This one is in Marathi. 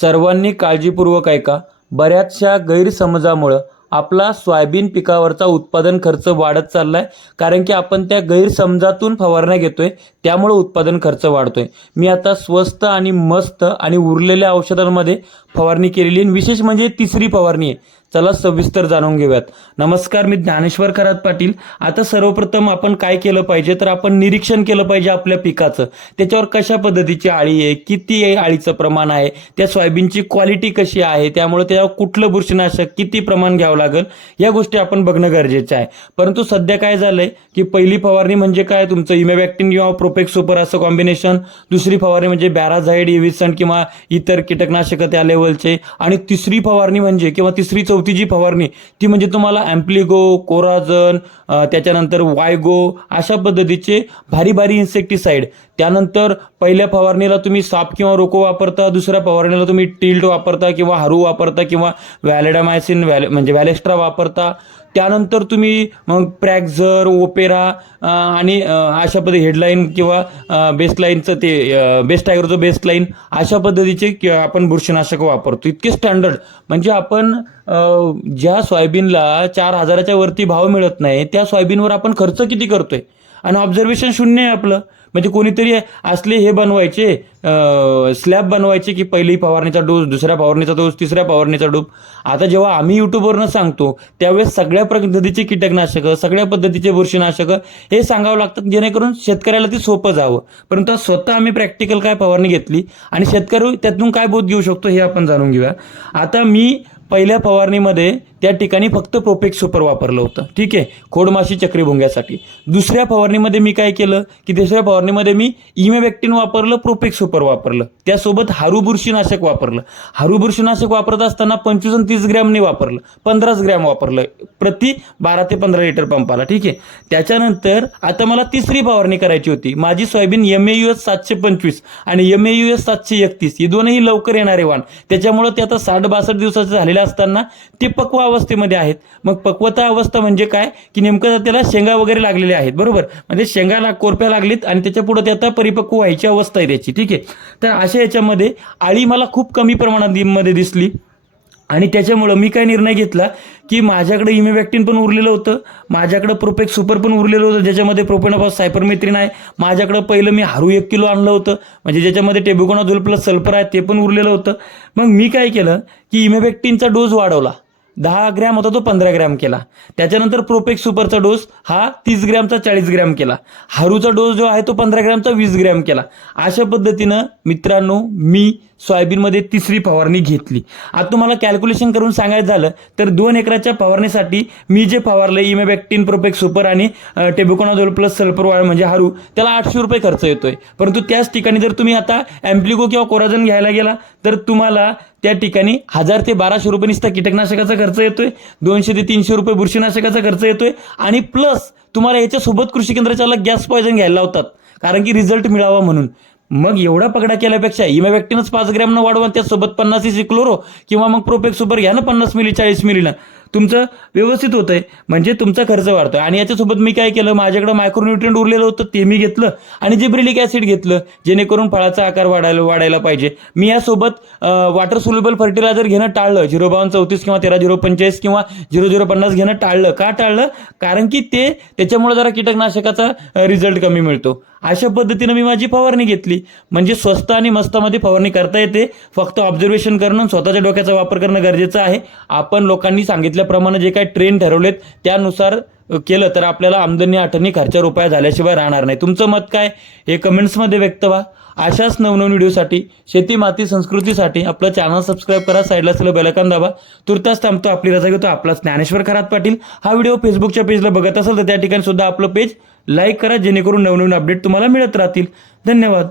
सर्वांनी काळजीपूर्वक ऐका. बऱ्याचशा गैरसमजामुळं आपला सोयाबीन पिकावरचा उत्पादन खर्च वाढत चालला आहे कारण की आपण त्या गैरसमजातून फवारण्या घेतोय त्यामुळं उत्पादन खर्च वाढतोय. मी आता स्वस्त आणि मस्त आणि उरलेल्या औषधांमध्ये फवारणी केलेली आणि विशेष म्हणजे तिसरी फवारणी आहे. चला सविस्तर जाणून घेऊयात. नमस्कार मी ज्ञानेश्वर खरात पाटील. आता सर्वप्रथम आपण काय केलं पाहिजे? तर आपण निरीक्षण केलं पाहिजे आपल्या पिकाचं. त्याच्यावर कशा पद्धतीची आळी आहे? किती आहे आळीचं प्रमाण आहे? त्या सोयाबीनची क्वालिटी कशी आहे? त्यामुळे त्याच्यावर कुठलं बुरशीनाशक किती प्रमाण घ्यावं लागेल? या गोष्टी आपण बघणं गरजेचं आहे. परंतु सध्या काय झालंय की पहिली फवारणी म्हणजे काय? तुमचं इमेबॅक्टिन किंवा प्रोपेक्स सुपर असं कॉम्बिनेशन दुसरी फवारणी म्हणजे बॅराझाईड इव्हिसन किंवा इतर कीटकनाशकं त्या लेवलचे. आणि तिसरी फवारणी म्हणजे किंवा तिसरी चौथी जी फवारणी ती म्हणजे तुम्हाला ॲम्प्लिगो कोराझन त्याच्यानंतर वायगो अशा पद्धतीचे भारी भारी इन्सेक्टिसाईड त्यानंतर पहिल्या फवारणीला तुम्ही साप किंवा रोको वापरता दुसऱ्या फवारणीला तुम्ही टिल्ट वापरता किंवा हारू वापरता किंवा व्हॅलेडामायसिन व्हॅले म्हणजे व्हॅलेस्ट्रा वापरता. त्यानंतर तुम्ही मग प्रॅक्झर ओपेरा आणि अशा पद्धती हेडलाईन किंवा बेसलाईनचं ते बेस्ट टायगरचं बेसलाईन अशा पद्धतीचे कि- आपण बुरशीनाशक वापरतो. इतके स्टँडर्ड म्हणजे आपण ज्या सोयाबीनला चार हजाराच्या वरती भाव मिळत नाही त्या सोयाबीनवर आपण खर्च किती करतोय? आणि ऑब्झर्वेशन शून्य आहे आपलं. म्हणजे कोणीतरी असले हे बनवायचे स्लॅब बनवायचे की पहिली फवारणीचा डोस दुसऱ्या फवारणीचा डोस तिसऱ्या फवारणीचा डोस आता जेव्हा आम्ही युट्यूबवरनं सांगतो त्यावेळेस सगळ्या पद्धतीचे कीटकनाशकं सगळ्या पद्धतीचे बुरशीनाशकं हे सांगावं लागतं जेणेकरून शेतकऱ्याला ते सोपं जावं. परंतु स्वतः आम्ही प्रॅक्टिकल काय फवारणी घेतली आणि शेतकरी त्यातून काय बोध घेऊ शकतो हे आपण जाणून घेऊया. आता मी पहिल्या फवारणीमध्ये त्या ठिकाणी फक्त प्रोपेक्स सुपर वापरलं होतं. ठीक आहे? खोडमाशी चक्रीभुंग्यासाठी. दुसऱ्या फवारणीमध्ये मी काय केलं? की दुसऱ्या फवारणीमध्ये मी इमेबॅक्टिन वापरलं प्रोपेक्स सुपर वापरलं. त्यासोबत हारू बुरशीनाशक वापरलं. हारू बुरशीनाशक वापरत असताना पंचवीस आणि तीस ग्रॅमने वापरलं. पंधराच ग्रॅम वापरलं. प्रति बारा ते पंधरा लिटर पंपाला. ठीक आहे? त्याच्यानंतर आता मला तिसरी फवारणी करायची होती. माझी soybean M A U S सातशे पंचवीस आणि एम ए यू एस सातशे एकतीस. ही दोनही लवकर येणारे वाण. त्याच्यामुळं ते आता साठ बासष्ट दिवसाचे झाले झालेले असताना ते पक्व अवस्थेमध्ये आहेत. मग पक्वता अवस्था म्हणजे काय? की नेमकं त्याला शेंगा वगैरे लागलेल्या आहेत. बरोबर? म्हणजे शेंगाला कोरप्या लागलीत आणि त्याच्या पुढे ते आता परिपक्व व्हायची अवस्था आहे त्याची. ठीक आहे? तर अशा याच्यामध्ये आळी मला खूप कमी प्रमाणात मध्ये दिसली. आणि त्याच्यामुळं मी काय निर्णय घेतला की माझ्याकडे इमेबॅक्टिन पण उरलेलं होतं माझ्याकडं प्रोपेक सुपर पण उरलेलं होतं ज्याच्यामध्ये प्रोपेनॉपास सायपरमेथ्रिन आहे माझ्याकडं पहिलं मी हारू एक किलो आणलं होतं म्हणजे ज्याच्यामध्ये टेबुकोनाझोल प्लस सल्फर आहे ते पण उरलेलं होतं. मग मी काय केलं की इमेबॅक्टिनचा डोस वाढवला. दहा ग्रॅम होता तो पंधरा ग्रॅम केला. त्याच्यानंतर प्रोपेक सुपरचा डोस हा तीस ग्रॅमचा चाळीस ग्रॅम केला. हारूचा डोस जो आहे तो पंधरा ग्रॅमचा वीस ग्रॅम केला. अशा पद्धतीनं मित्रांनो मी सोयाबीनमध्ये तिसरी फवारणी घेतली. आता तुम्हाला कॅल्क्युलेशन करून सांगायचं झालं तर दोन एकराच्या फवारणीसाठी मी जे फवारलं इमेबॅक्टिन प्रोपेक सुपर आणि टेबुकोनाझोल प्लस सल्फर वाळ म्हणजे हारू त्याला आठशे रुपये खर्च येतोय. परंतु त्याच ठिकाणी जर तुम्ही आता ॲम्प्लिगो किंवा कोराझन घ्यायला गेला तर तुम्हाला त्या ठिकाणी हजार ते बाराशे रुपये निसता कीटकनाशकाचा खर्च येतोय दोनशे ते तीनशे रुपये बुरशीनाशकाचा खर्च येतोय आणि प्लस तुम्हाला याच्यासोबत कृषी केंद्राच्या गॅस पॉयझन घ्यायला लावतात. कारण की रिझल्ट मिळावा म्हणून. मग एवढा पगडा केल्यापेक्षा इमेवॅक्टिनच पाच ग्रॅमनं वाढवा त्यासोबत पन्नास सी क्लोरो किंवा मग प्रोपेक्स सुपर घ्या ना पन्नास मिली चाळीस मिलीनं. तुमचं व्यवस्थित होतंय. म्हणजे तुमचा खर्च वाढतोय. आणि याच्यासोबत मी काय केलं? माझ्याकडे मायक्रोन्युट्रियंट उरलेलं होतं ते मी घेतलं. आणि जिब्रिलिक ॲसिड घेतलं जेणेकरून फळाचा आकार वाढायला वाढायला पाहिजे. मी यासोबत वॉटर सोल्युबल फर्टिलायझर घेणं टाळलं. झिरो बावन्न चौतीस किंवा तेरा झिरो पंचेचाळीस किंवा झिरो झिरो पन्नास घेणं टाळलं. का टाळलं? कारण की ते त्याच्यामुळे जरा कीटकनाशकाचा रिझल्ट कमी मिळतो. अशा पद्धतीनं मी माझी फवारणी घेतली. म्हणजे स्वस्त आणि मस्तामध्ये फवारणी करता येते. फक्त ऑब्झर्वेशन करणं स्वतःच्या डोक्याचा वापर करणं गरजेचं आहे. आपण लोकांनी सांगितलं सांगितल्याप्रमाणे जे काही ट्रेंड ठरवलेत त्यानुसार केलं तर आपल्याला आमदनी आठवणी खर्चा रुपया झाल्याशिवाय राहणार नाही. तुमचं मत काय? हे कमेंट्समध्ये व्यक्त व्हा. अशाच नवनवीन व्हिडिओसाठी शेती माती संस्कृतीसाठी आपलं चॅनल सबस्क्राईब करा साईडला असलेलं बेलकन दाबा. तुर्तास थांबतो आपली रजा घेतो आपला ज्ञानेश्वर खरात पाटील. हा व्हिडिओ फेसबुकच्या पेजला बघत असेल तर त्या ठिकाणी सुद्धा आपलं पेज लाईक करा जेणेकरून नवनवीन अपडेट तुम्हाला मिळत राहतील. धन्यवाद.